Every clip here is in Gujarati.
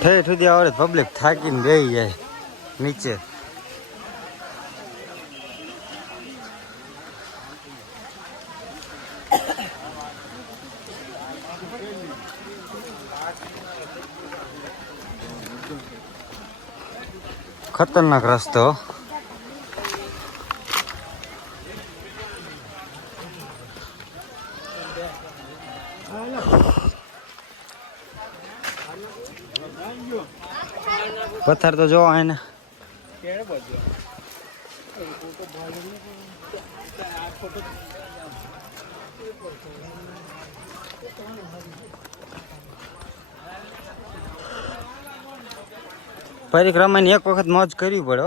ઠેઠ સુધી આવે પબ્લિક થાકીને બેસી જાય નીચે. ખતરનાક રસ્તો. પથ્થર તો જોવા એને પરિક્રમાની એક વખત મોજ કરવી પડે.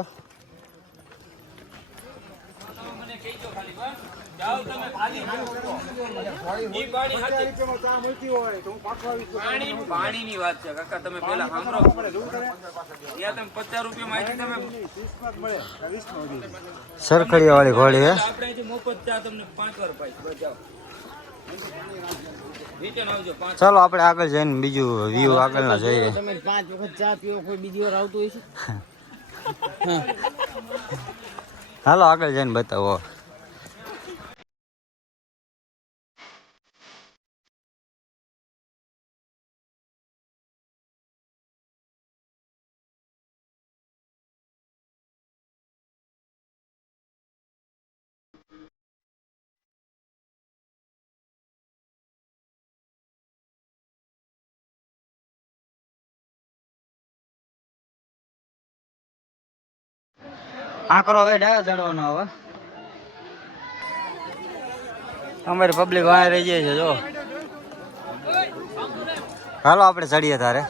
પાણીની વાત છે કાકા, તમે પેલા સાંભળો. ત્યાં તમે 50 રૂપિયા સરખડીયા વાળી ઘોડી હે. આપણે અહીંથી મફત ચા તમને 5 વાર પાઈ જાઓ. ચાલો આપણે આગળ જઈને બીજું વ્યૂ આગળના જોઈએ. તમે 5 વખત ચા પીવો, કોઈ બીજી વાર આવતું હોય છે? હાલો આગળ જઈને બતાવો. આકરો હવે ડાયો ચડવાનો. હવે અમારી પબ્લિક વાય રહી જાય છે જો. હાલો આપણે ચડીએ તારે.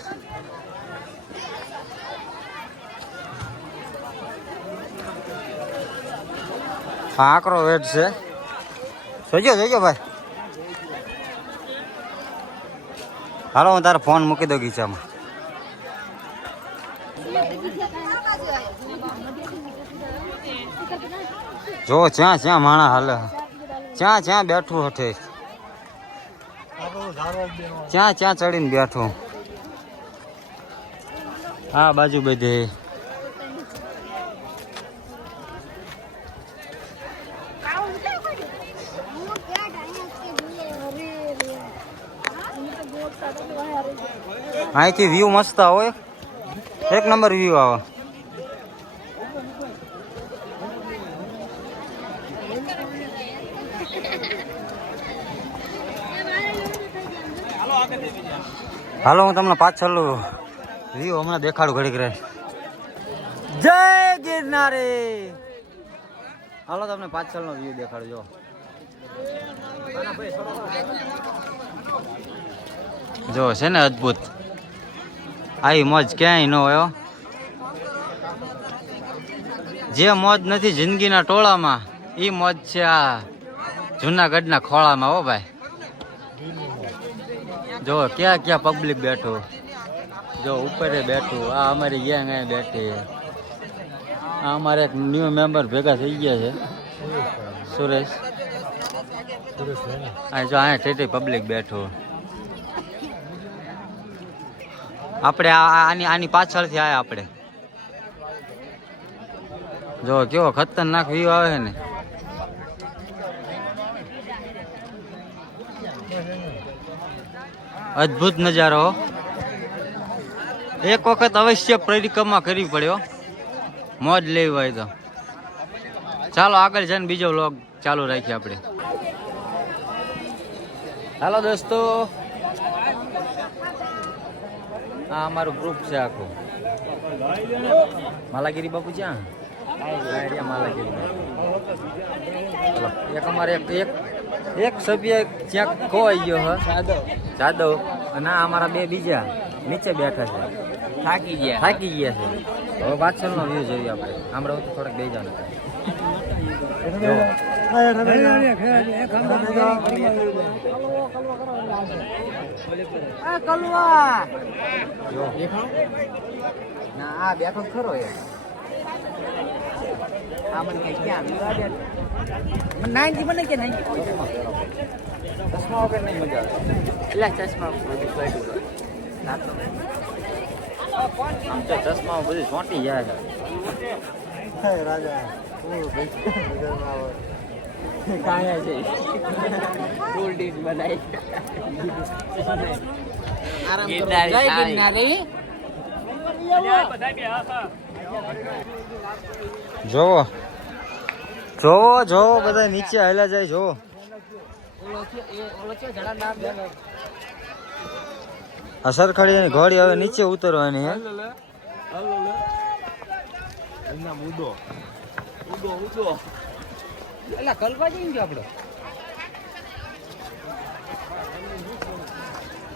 હા આકરો વેટ છે. જોજો જોજો ભાઈ. હાલો હું તારો ફોન મૂકી દઉં ગીચામાં. જો જ્યાં જ્યાં માણા હાલે, જ્યાં જ્યાં બેઠું હઠે, જ્યાં જ્યાં ચડીને બેઠું. આ બાજુ બધે અહીંથી વ્યૂ મસ્ત આવે, એક નંબર વ્યૂ આવે. હાલો હું તમને પાછળનું વ્યૂ હમણાં દેખાડું ઘડીક રહે. જય ગિરનારી. હાલો તમને પાછળનો વ્યૂ દેખાડું. જો છે ને અદ્ભુત. આવી મોજ ક્યાંય ન હોય. જે મોજ નથી જિંદગીના ટોળામાં, એ મોજ છે આ જુનાગઢના ખોળામાં. હો ભાઈ જો ક્યાં ક્યાં પબ્લિક બેઠું. જો ઉપરે બેઠું. આ અમારી ગેંગ અહીંયા બેઠી. આ અમારે એક ન્યૂ મેમ્બર ભેગા થઈ ગયા છે, સુરેશ. હા જો અહીંયા ઠેઠી પબ્લિક બેઠું. આપણે આની પાછળથી આવ્યા આપણે. જો કેવો ખતરનાક વ્યૂ આવે છે ને. અદ્ભુત નજારો. એક વખત અવશ્ય પરિક્રમા કરવી પડ્યો, મોજ લેવી હોય તો. ચાલો આગળ જઈને બીજો વ્લોગ ચાલુ રાખીએ આપણે. હાલો દોસ્તો, આ અમારું ગ્રુપ છે આખું. માલાગીરી બાપુ ક્યાં? માલાગીરી. એક અમારે એક સભ્ય ક્યાંક ખોવાઈ ગયો હે, જાદવ. અને અમારા બે બીજા નીચે બેઠા છે, થાકી ગયા છે. હવે પાછળનો વ્યૂ જોઈએ આપણે. હમણાં તો થોડાક બે જણ ના આ બેઠો ખરો એ. આ મને ક્યાં મને કે નહીં ચશ્મા વગર નહીં મજા આવે. એટલે ચશ્મા બધું પડ્યું આમ તો ચશ્મા બધું ચોંટી જાય છે. કાયા છે ગોલ્ડીન બનાવી આરામ કરો જય ગિરનારી જોવો જોવો જોવો બધા નીચે હાલ્યા જાય જોવો. ઓલો છે જણા નામ દે આ સરખડી ઘોડી હવે નીચે ઉતરવાની હે. એટલે કલવા જઈને ગયો આપણે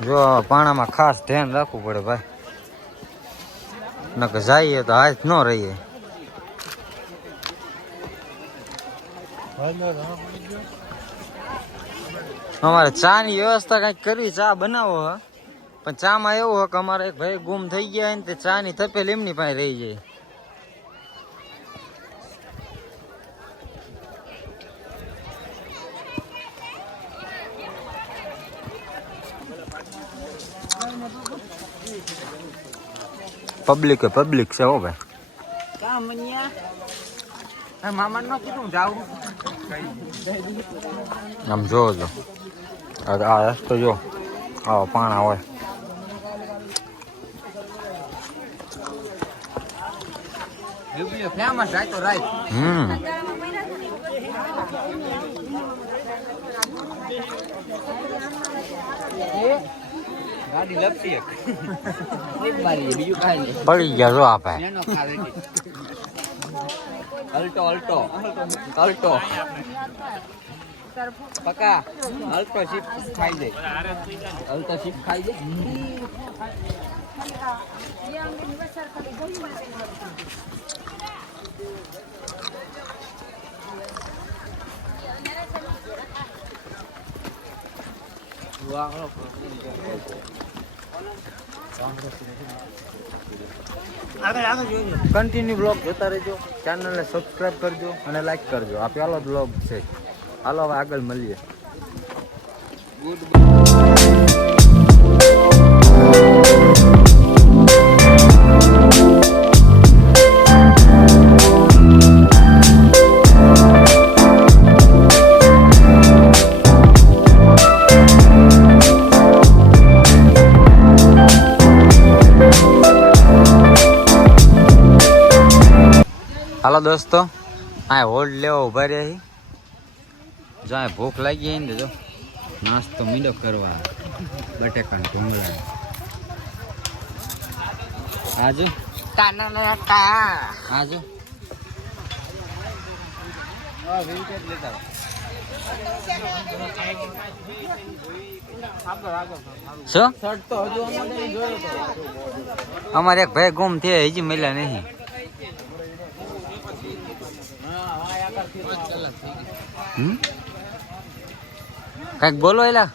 જો પાણામાં ખાસ ધ્યાન રાખવું પડે ભાઈ, નકર જઈએ તો હાથ ન રહીએ. અમારે ચા ની વ્યવસ્થા કઈક કરવી, ચા બનાવો હ, પણ ચા માં એવું હોય કે અમારે એક ભાઈ ગુમ થઈ ગયા ને તે ચા ની તપેલ એમની પાસે રહી જાય. પબ્લિક છે હો ભાઈ. કા મનિયા મામા નો કીધું જાવું આમ જોવો છો આ રસ્તો જો આવો પાણા હોય. ફેમસ જાય તો રાઈટ ગાડી લપસી એક બારી બીજું કાઈ નહીં પડી ગયા જો આ ભાઈ. એનો ખાવે અલ્ટો અલ્ટો અલ્ટો પકા અલ્ટો શીપ ખાઈ દે અલ્ટો શીપ ખાઈ દે કન્ટિન્યુ બ્લોગ જોતા રહેજો, ચેનલને સબસ્ક્રાઇબ કરજો અને લાઈક કરજો. આ પહેલો બ્લોગ છે. હાલો હવે આગળ મળીએ. હાલો દોસ્તો, આ હોલ્ડ લેવા ઉભા રહ્યા. જ્યાં ભૂખ લાગી ને જો નાસ્તો મીંડો કરવા બટેકા ભૂંગળા આજો આજો શું અમારે એક ભાઈ ગુમ થયા હજી મળ્યા નહીં. કઈક બોલો એલા.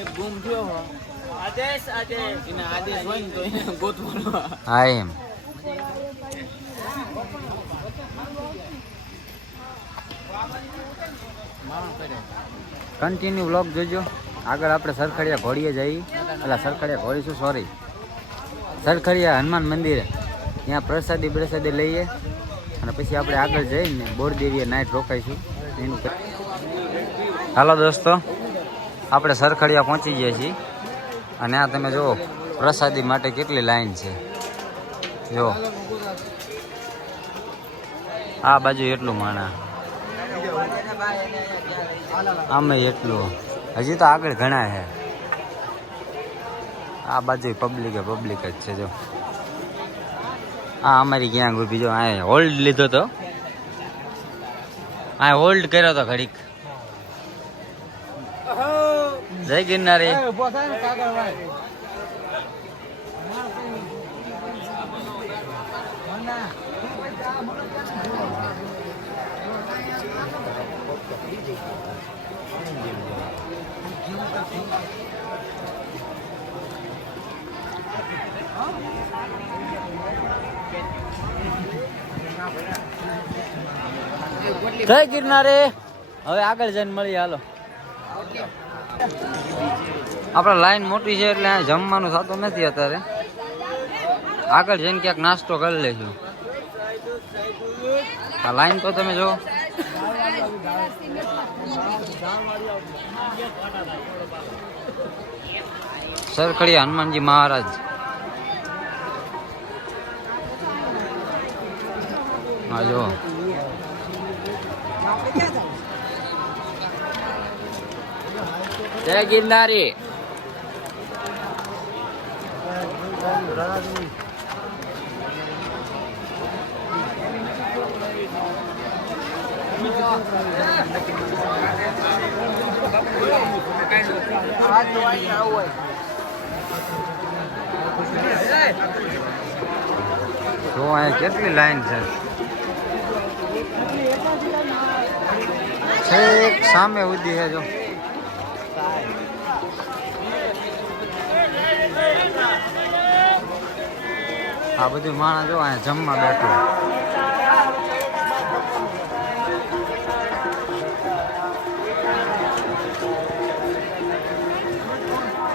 એક ગુમ થયો હો આદેશ એને આદેશ હોય ને તો એને ગોતવાનો. હા એમ કન્ટિન્યુ વ્લોગ જોજો. આગળ આપણે સરખડિયા ઘોડીએ જઈએ, એટલે સરખડિયા ઘોડીશું સોરી સરખડિયા હનુમાન મંદિરે ત્યાં પ્રસાદી લઈએ અને પછી આપણે આગળ જઈને બોરદેવીએ નાઈટ રોકાઈશું એનું. હાલો દોસ્તો, આપણે સરખડિયા પહોંચી ગયા છીએ અને આ તમે જુઓ પ્રસાદી માટે કેટલી લાઈન છે. જો આ બાજુ એટલું માણા, આમે એટલું, હજી તો આગળ ઘણા છે. આ બાજુ પબ્લિક જ છે. જો આ અમારી ક્યાં ઊભી, જો આ હોલ્ડ લીધો તો, આ હોલ્ડ કર્યો તો ઘડીક. જય ગિરનારી. જય ગિરનારી. હવે આગળ જઈને મળીએ. હાલો. આપણે લાઈન મોટી છે એટલે અહીંયા જમવાનું થતું નથી અત્યારે. આગળ જઈને ક્યાંક નાસ્તો કરી લેજો. આ લાઈન તો તમે જો. સરખડી હનુમાનજી મહારાજ. હા જો જય ગિરનારી. જો અહીંયા કેટલી લાઈન છે. છેક સામે ઉધી છે જો. આ બધું માણસ જો અહીંયા જમવા બેઠું.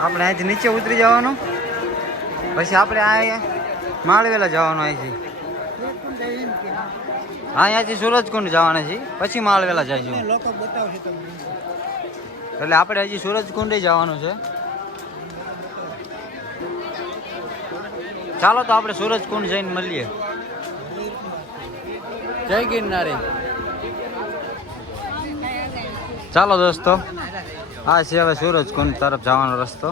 આપણે અહીંથી નીચે ઉતરી જવાનું, પછી આપણે આ માળવેલા જવાનું. અહીંથી અહીંયાથી સૂરજકુંડ જવાના છે, પછી માળવેલા જઈશું. એટલે આપણે હજી સૂરજકુંડ જવાનું છે. ચાલો તો આપણે સૂરજકુંડ જઈને મળીએ. જય ગિરનારી. ચાલો દોસ્તો, આ છે હવે સૂરજકુંડ તરફ જવાનો રસ્તો.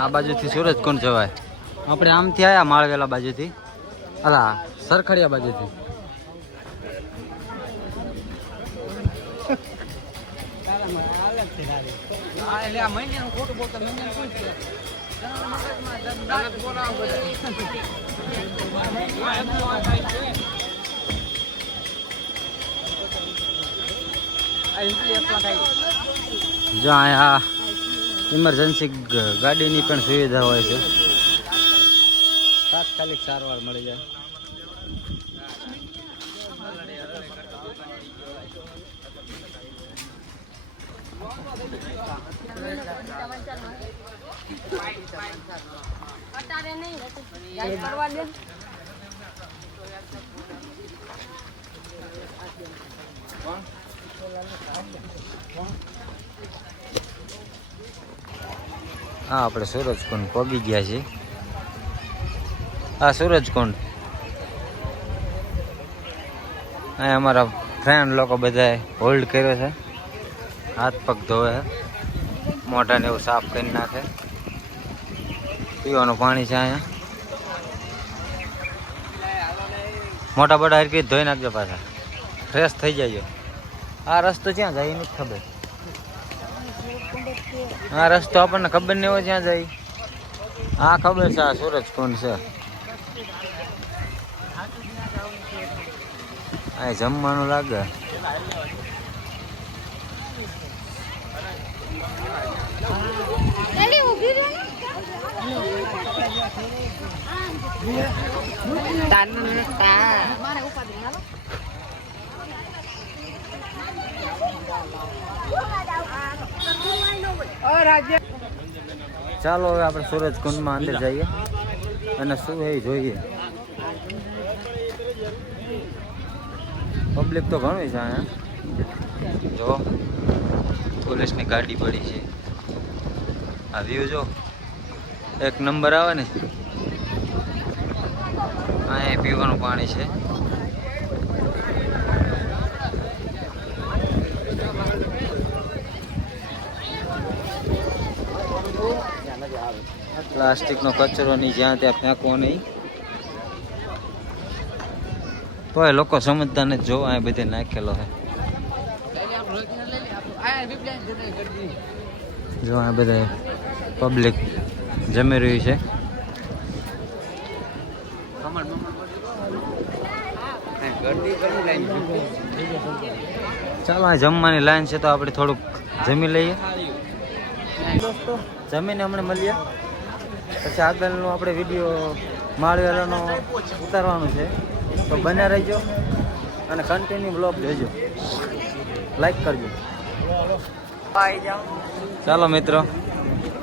આ બાજુથી સૂરજકુંડ જવાય. આપણે આમથી આવ્યા માળવેલા બાજુથી, અલા સરખડિયા બાજુથી. જો અહીંયા ઇમરજન્સી ગાડીની પણ સુવિધા હોય છે, તાત્કાલિક સારવાર મળી જાય. હા આપણે સૂરજકુંડ પહોંચી ગયા છીએ. આ સૂરજકુંડ. અહીંયા અમારા ફ્રેન્ડ લોકો બધાએ હોલ્ડ કર્યો છે, હાથ પગ ધોવે, મોઢાને એવું સાફ કરી નાખે. પીવાનું પાણી છે અહીંયા. મોટા બોટા હરકી ધોઈ નાખજો, પાછા ફ્રેશ થઈ જાય. આ રસ્તો ક્યાં જાય નથી ખબર. આ રસ્તો આપણને ખબર નહીં હોય ક્યાં જાય. આ ખબર છે આ સૂરજકુંડ છે. આ જમવાનું લાગે. ચાલો હવે આપણે સૂરજકુંડમાં અંદર જઈએ અને શું એ જોઈએ. પબ્લિક તો ઘણું છે અહીંયા. જો પોલીસની ગાડી પડી છે. આ વ્યૂ જો એક નંબર આવે ને. અહીંયા પીવાનું પાણી છે. પ્લાસ્ટિકનો કચરો નહીં જ્યાં ત્યાં ફેંકવો નહીં. તો એ લોકો સમજતા નથી. જો આ બધે નાખેલો છે. જો આ બધા પબ્લિક જમી રહ્યું છે. ચાલો આ જમવાની લાઈન છે તો આપણે થોડુંક જમી લઈએ. દોસ્તો જમીને હમણાં મળીએ. પછી આગળનો આપણે વિડીયો માળવેલાનો ઉતારવાનું છે, તો બને રહેજો અને કન્ટિન્યુ બ્લોગ જોજો, લાઈક કરજો. ચાલો મિત્રો,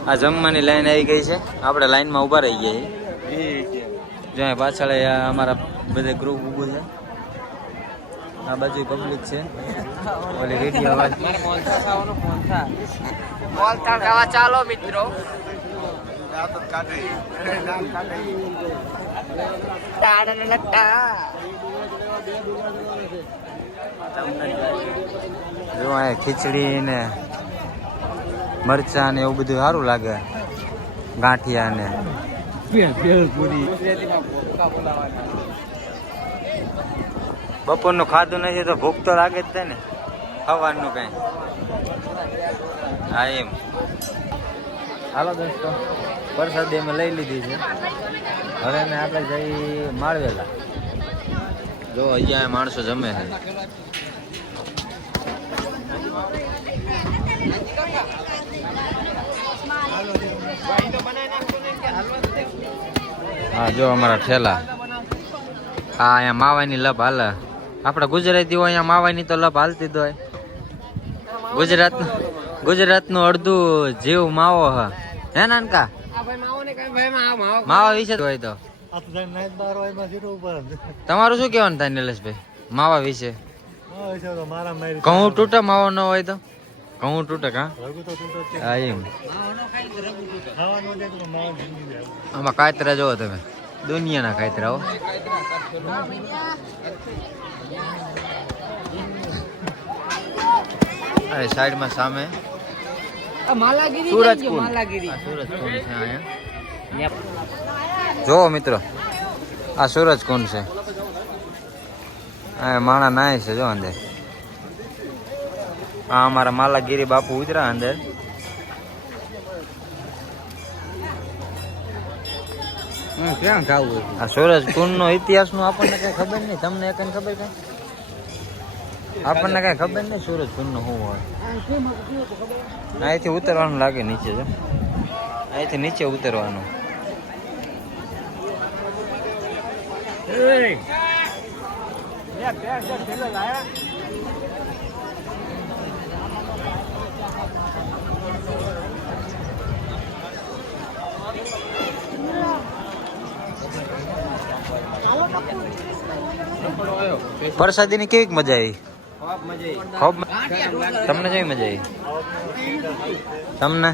આ જમવાની લાઈન આવી ગઈ છે. આપણે લાઈનમાં ઊભા રહી ગયા છીએ. જો પાછળ અમારા બધે ગ્રુપ ઊભું છે. આ બાજુ પબ્લિક છે. ઓલી રેડિયો અવાજ ચાલો મિત્રો. જો આ ખીચડી ને મરચા ને એવું બધું સારું લાગે. ગાંઠિયા ને બપોરનું ખાધું નથી તો ભૂખ તો લાગે જ છે ને. સવારનું કઈ હા એમ. હાલો દોસ્તો, પ્રસાદી અમે લઈ લીધી છે. હવે અમે આપણે જઈ માળવેલા. જો અહીંયા માણસો જમે છે. હા જો અમારા ઠેલા. હા અહીંયા માવાની લપ હાલે. આપણે ગુજરાતીઓ અહીંયા માવાની તો લપ હાલતી જ હોય. ગુજરાતનું અડધું જીવ માવો હે નાનકા. માવા વિશે હોય તો તમારું શું કહેવાનું થાય નિલેશભાઈ માવા વિશે? ઘઉં તૂટે માવો ન હોય તો? ઘઉં તૂટે કા? હા એમ. આમાં કાતરા જોવો તમે, દુનિયાના કાતરા હો. અરે સાઈડમાં સામે સુરજ જો મિત્રો, આ સુરજ કુંડ છે. આ માણા નાય છે જો અંદર. આ અમારા માલાગીરી બાપુ ઉતરા અંદર. ક્યાં ખાવું? આ સુરજ કુંડ નો ઇતિહાસ નું આપણને કઈ ખબર નહીં. તમને કઈ ખબર? કઈ આપણને કઈ ખબર નહીં સુરજ કુંડ નું શું હોય. અહીંથી ઉતરવાનું લાગે નીચે. જો અહીંથી નીચે ઉતરવાનું. પ્રસાદી ની કેવી મજા આવી? ખૂબ. તમને કેવી મજા આવી? તમને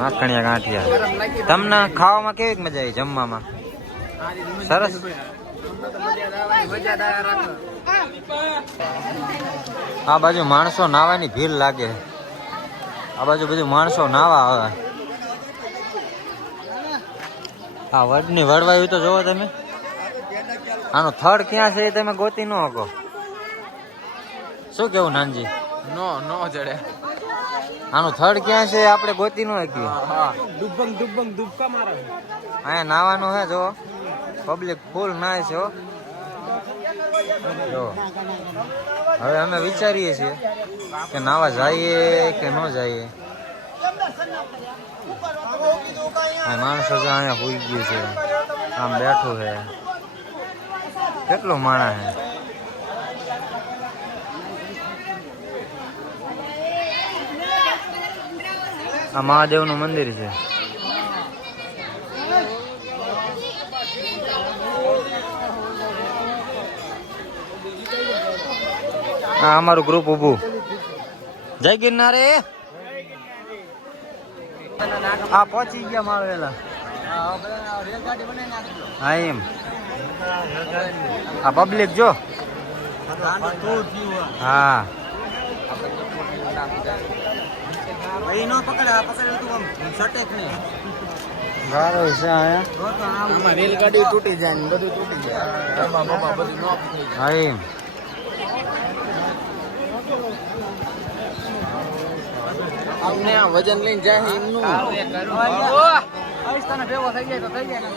માખણિયા ગાંઠિયા. તમને ખાવામાં કેવી મજા આવી? જમવામાં સરસ. આ બાજુ માણસો નાવાની ભીડ લાગે. આ બાજુ બધું માણસો નાવા આવે. આ વડની વડવાયું તો જોવો તમે. આનો થડ ક્યાં છે તમે ગોતી ન શકો. શું કેવું નાનજી? નો જડે. આનું થડ ક્યાં છે આપણે ગોતી ન શકીએ. દુબકા મારે. અહીંયા નાવાનું હે. જો પબ્લિક ફૂલ નાય છે. જો હવે અમે વિચારીએ છીએ કે નાવા જઈએ કે ન જઈએ. માણસો તો અહીંયા હોઈ ગયું છે. આમ બેઠું છે. કેટલો માણસ છે. આ મહાદેવ નું મંદિર છે. આ અમારું ગ્રુપ ઊભું. જય ગિરનાર. આ પહોંચી ગયા માળવેલા. હા એમ. આ પબ્લિક જો. હા રેલગાડી તૂટી જાય ને બધું તૂટી જાય. હા એમ. આપણે આ વજન લઈને જાય એમનું. ભેગો થઈ જાય તો થઈ જાય.